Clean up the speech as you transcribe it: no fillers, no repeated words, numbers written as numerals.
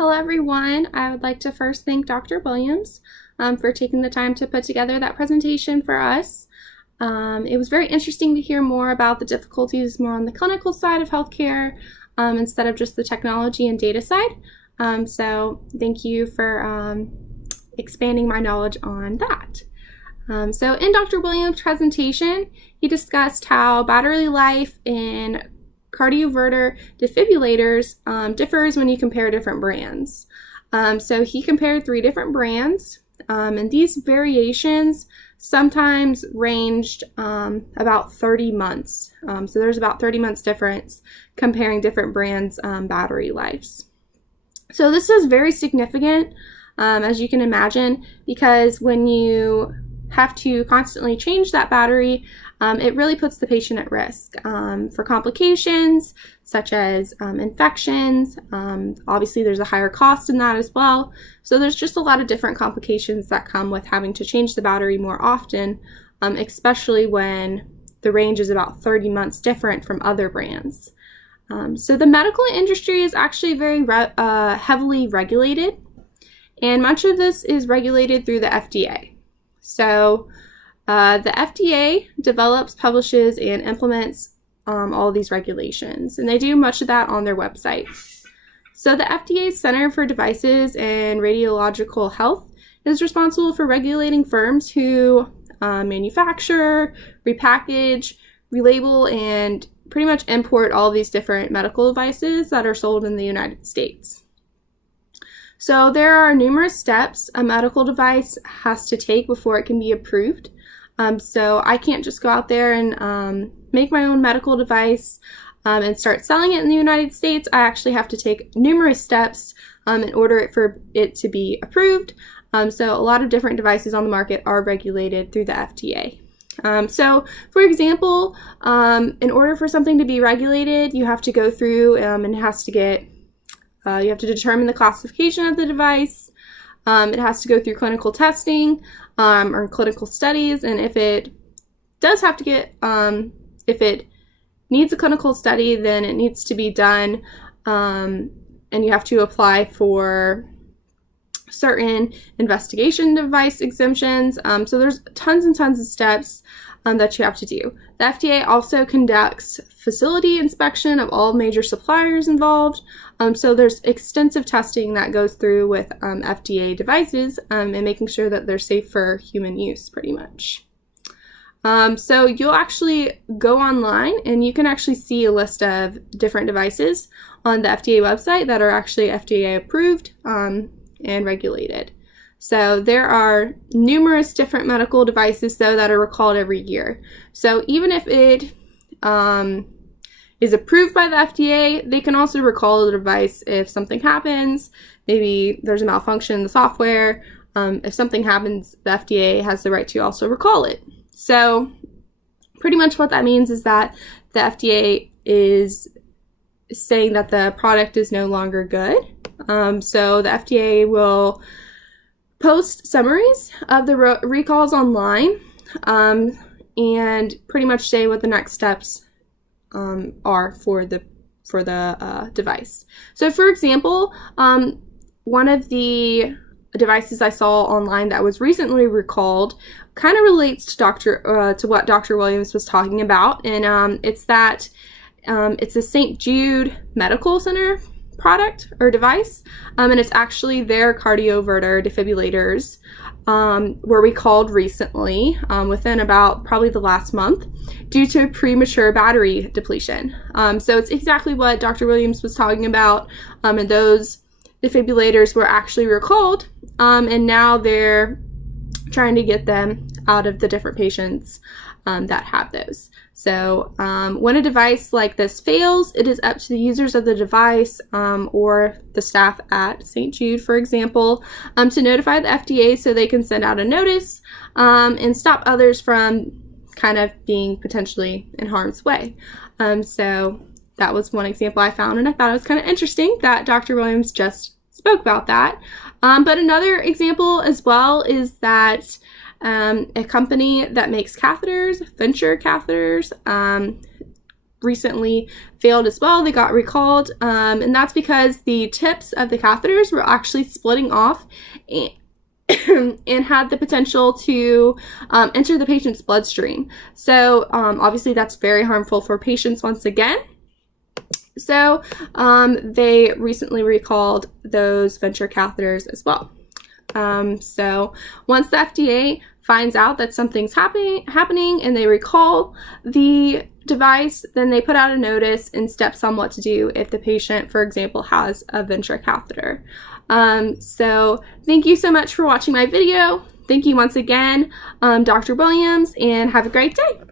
Hello everyone. I would like to first thank Dr. Williams for taking the time to put together that presentation for us. It was very interesting to hear more about the difficulties more on the clinical side of healthcare instead of just the technology and data side. So thank you for expanding my knowledge on that. So in Dr. Williams' presentation, he discussed how battery life in cardioverter defibrillators differs when you compare different brands. So he compared 3 different brands, and these variations sometimes ranged about 30 months. So there's about 30 months difference comparing different brands' battery lives. So this is very significant, as you can imagine, because when you have to constantly change that battery, it really puts the patient at risk for complications such as infections. Obviously, there's a higher cost in that as well. So there's just a lot of different complications that come with having to change the battery more often, especially when the range is about 30 months different from other brands. So the medical industry is actually very heavily regulated, and much of this is regulated through the FDA. So the FDA develops, publishes, and implements all these regulations, and they do much of that on their website. So the FDA's Center for Devices and Radiological Health is responsible for regulating firms who manufacture, repackage, relabel, and pretty much import all these different medical devices that are sold in the United States. So there are numerous steps a medical device has to take before it can be approved. So I can't just go out there and make my own medical device and start selling it in the United States. I actually have to take numerous steps in order for it to be approved. So a lot of different devices on the market are regulated through the FDA. So for example, in order for something to be regulated, you have to go through and it has to get you have to determine the classification of the device. It has to go through clinical testing or clinical studies, and if it does have to get, if it needs a clinical study, then it needs to be done, and you have to apply for certain investigation device exemptions. So there's tons and tons of steps that you have to do. The FDA also conducts facility inspection of all major suppliers involved. So there's extensive testing that goes through with FDA devices and making sure that they're safe for human use, pretty much. So you'll actually go online and you can actually see a list of different devices on the FDA website that are actually FDA approved and regulated. So there are numerous different medical devices, though, that are recalled every year. So even if it is approved by the FDA, they can also recall the device if something happens. Maybe there's a malfunction in the software. If something happens, the FDA has the right to also recall it. So pretty much what that means is that the FDA is saying that the product is no longer good. So the FDA will post summaries of the recalls online and pretty much say what the next steps are for the device. So for example, one of the devices I saw online that was recently recalled kind of relates to what Dr. Williams was talking about, and it's that it's a St. Jude Medical Center product or device, and it's actually their cardioverter defibrillators were recalled recently within about probably the last month due to premature battery depletion. So it's exactly what Dr. Williams was talking about, and those defibrillators were actually recalled, and now they're trying to get them out of the different patients that have those. So when a device like this fails, it is up to the users of the device or the staff at St. Jude, for example, to notify the FDA so they can send out a notice and stop others from kind of being potentially in harm's way. So that was one example I found, and I thought it was kind of interesting that Dr. Williams just spoke about that. But another example as well is that a company that makes catheters, Venture Catheters, recently failed as well. They got recalled, and that's because the tips of the catheters were actually splitting off and had the potential to enter the patient's bloodstream. So obviously that's very harmful for patients once again. So they recently recalled those Venture catheters as well. So once the FDA finds out that something's happening and they recall the device, then they put out a notice and steps on what to do if the patient, for example, has a Venture catheter. So thank you so much for watching my video. Thank you once again, Dr. Williams, and have a great day.